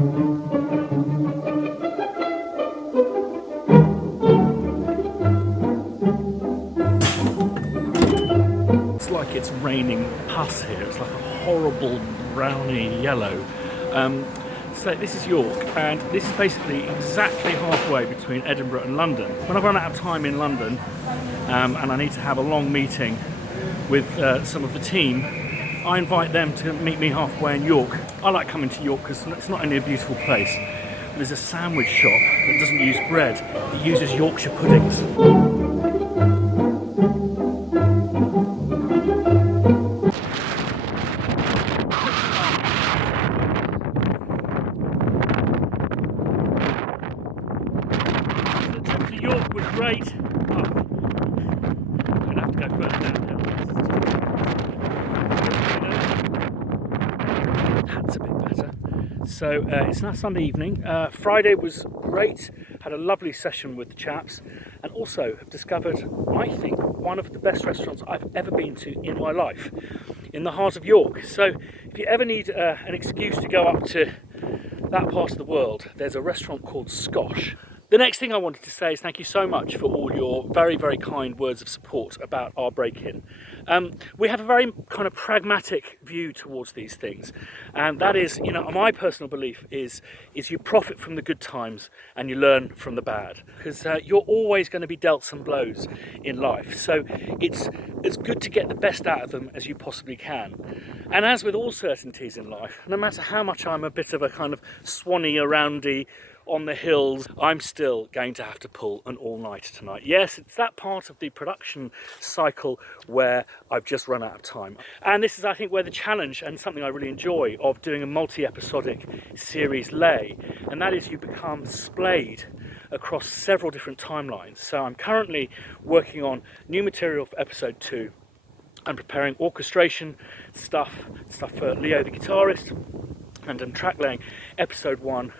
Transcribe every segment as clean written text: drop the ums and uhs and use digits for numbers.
It's like it's raining pus here. It's like a horrible browny yellow. So this is York, and this is basically exactly halfway between Edinburgh and London. When I've run out of time in London and I need to have a long meeting with some of the team, I invite them to meet me halfway in York. I like coming to York because it's not only a beautiful place, but there's a sandwich shop that doesn't use bread, it uses Yorkshire puddings. York was great. Oh, I'm going to have to go further downhill. That's a bit better. So it's now Sunday evening. Friday was great. Had a lovely session with the chaps, and also have discovered, I think, one of the best restaurants I've ever been to in my life, in the heart of York. So if you ever need an excuse to go up to that part of the world, there's a restaurant called Skosh. The next thing I wanted to say is thank you so much for all your very, very kind words of support about our break-in. We have a very kind of pragmatic view towards these things, and that is, you know, my personal belief is you profit from the good times and you learn from the bad, because you're always going to be dealt some blows in life, so it's as good to get the best out of them as you possibly can. And as with all certainties in life, no matter how much I'm a bit of a kind of swanny aroundy on the hills, I'm still going to have to pull an all-nighter tonight. Yes, it's that part of the production cycle where I've just run out of time. And this is, I think, where the challenge and something I really enjoy of doing a multi-episodic series lay, and that is you become splayed across several different timelines. So I'm currently working on new material for episode 2. I'm preparing orchestration stuff for Leo the guitarist, and I'm track laying episode 1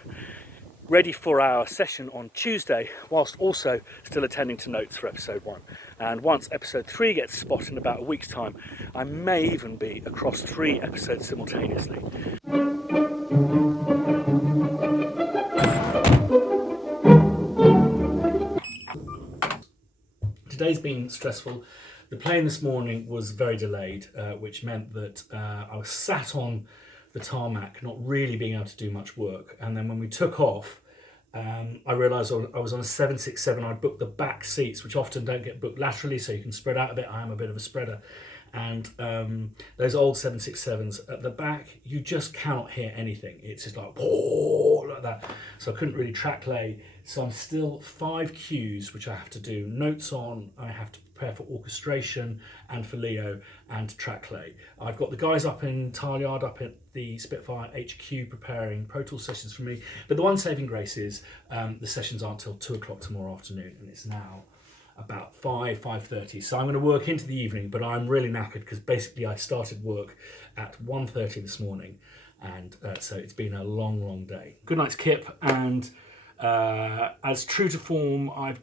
ready for our session on Tuesday, whilst also still attending to notes for episode 1. And once episode 3 gets spot in about a week's time, I may even be across 3 episodes simultaneously. Today's been stressful. The plane this morning was very delayed, which meant that I was sat on the tarmac, not really being able to do much work. And then when we took off, I realised I was on a 767. I'd booked the back seats, which often don't get booked laterally, so you can spread out a bit. I am a bit of a spreader. And those old 767s at the back, you just cannot hear anything. It's just like, oh, like that. So I couldn't really track lay. So I'm still 5 cues, which I have to do notes on. I have to prepare for orchestration and for Leo and track lay. I've got the guys up in Tileyard, up at the Spitfire HQ, preparing Pro Tools sessions for me. But the one saving grace is the sessions aren't till 2 o'clock tomorrow afternoon, and it's now about 5:30. So I'm going to work into the evening, but I'm really knackered because basically I started work at 1:30 this morning, and so it's been a long day. Good night's Kip, and as true to form, I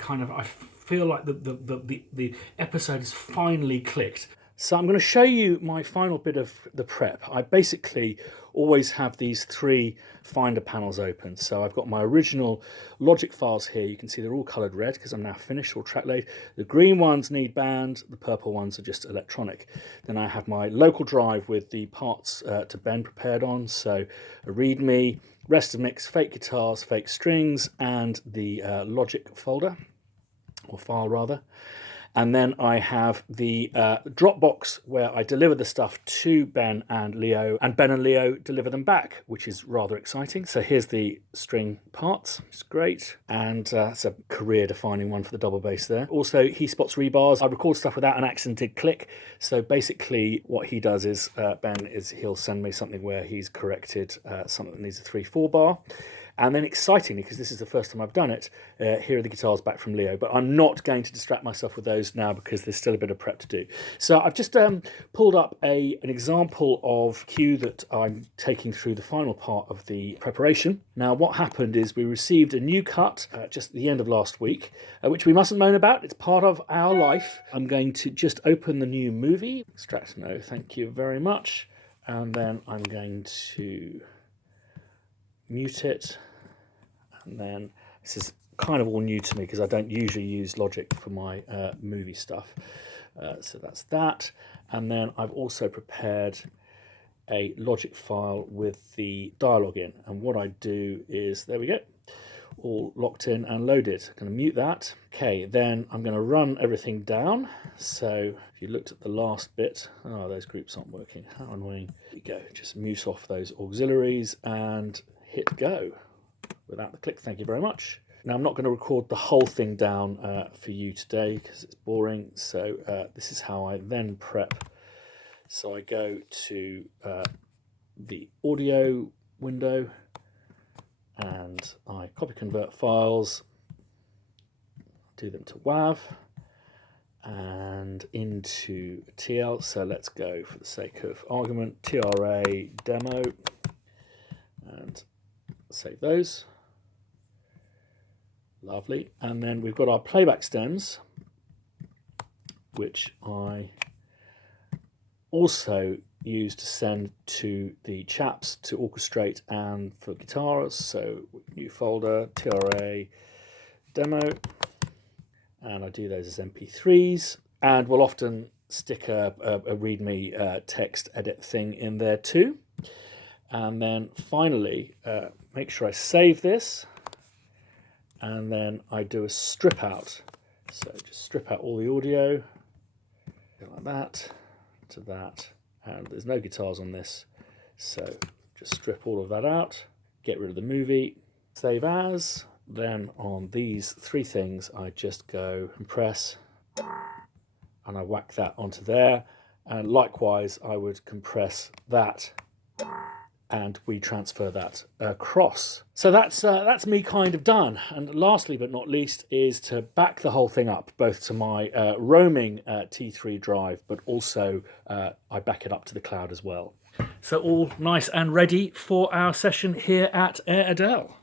feel like the episode has finally clicked. So I'm going to show you my final bit of the prep. I basically always have these 3 Finder panels open. So I've got my original Logic files here. You can see they're all coloured red because I'm now finished, all track laid. The green ones need band, the purple ones are just electronic. Then I have my local drive with the parts to Ben prepared on. So a README, rest of mix, fake guitars, fake strings, and the Logic folder, or file rather. And then I have the Dropbox where I deliver the stuff to Ben and Leo, and Ben and Leo deliver them back, which is rather exciting. So here's the string parts, which is great. And it's a career-defining one for the double bass there. Also, he spots rebars. I record stuff without an accented click. So basically what he does is, Ben, is he'll send me something where he's corrected something that needs a 3/4 bar. And then excitingly, because this is the first time I've done it, here are the guitars back from Leo. But I'm not going to distract myself with those now because there's still a bit of prep to do. So I've just pulled up an example of cue that I'm taking through the final part of the preparation. Now, what happened is we received a new cut just at the end of last week, which we mustn't moan about. It's part of our life. I'm going to just open the new movie. Extract no, thank you very much. And then I'm going to mute it, and then this is kind of all new to me because I don't usually use Logic for my movie stuff. So that's that, and then I've also prepared a Logic file with the dialogue in, and what I do is, there we go, all locked in and loaded. I'm going to mute that. Okay, then I'm going to run everything down. So if you looked at the last bit, oh, those groups aren't working, how annoying. There you go, just mute off those auxiliaries and hit go without the click. Thank you very much. Now I'm not going to record the whole thing down for you today because it's boring, so this is how I then prep. So I go to the audio window and I copy convert files, do them to WAV and into TL. So let's go, for the sake of argument, TRA demo, and save those. Lovely. And then we've got our playback stems, which I also use to send to the chaps to orchestrate and for guitars. So new folder, TRA demo, and I do those as MP3s, and we'll often stick a README text edit thing in there too. And then finally, make sure I save this, and then I do a strip out. So just strip out all the audio, like that, to that, and there's no guitars on this, so just strip all of that out, get rid of the movie, save as. Then on these three things I just go compress and I whack that onto there, and likewise I would compress that and we transfer that across. So that's me kind of done. And lastly but not least is to back the whole thing up both to my roaming T3 drive, but also I back it up to the cloud as well. So all nice and ready for our session here at Airedale.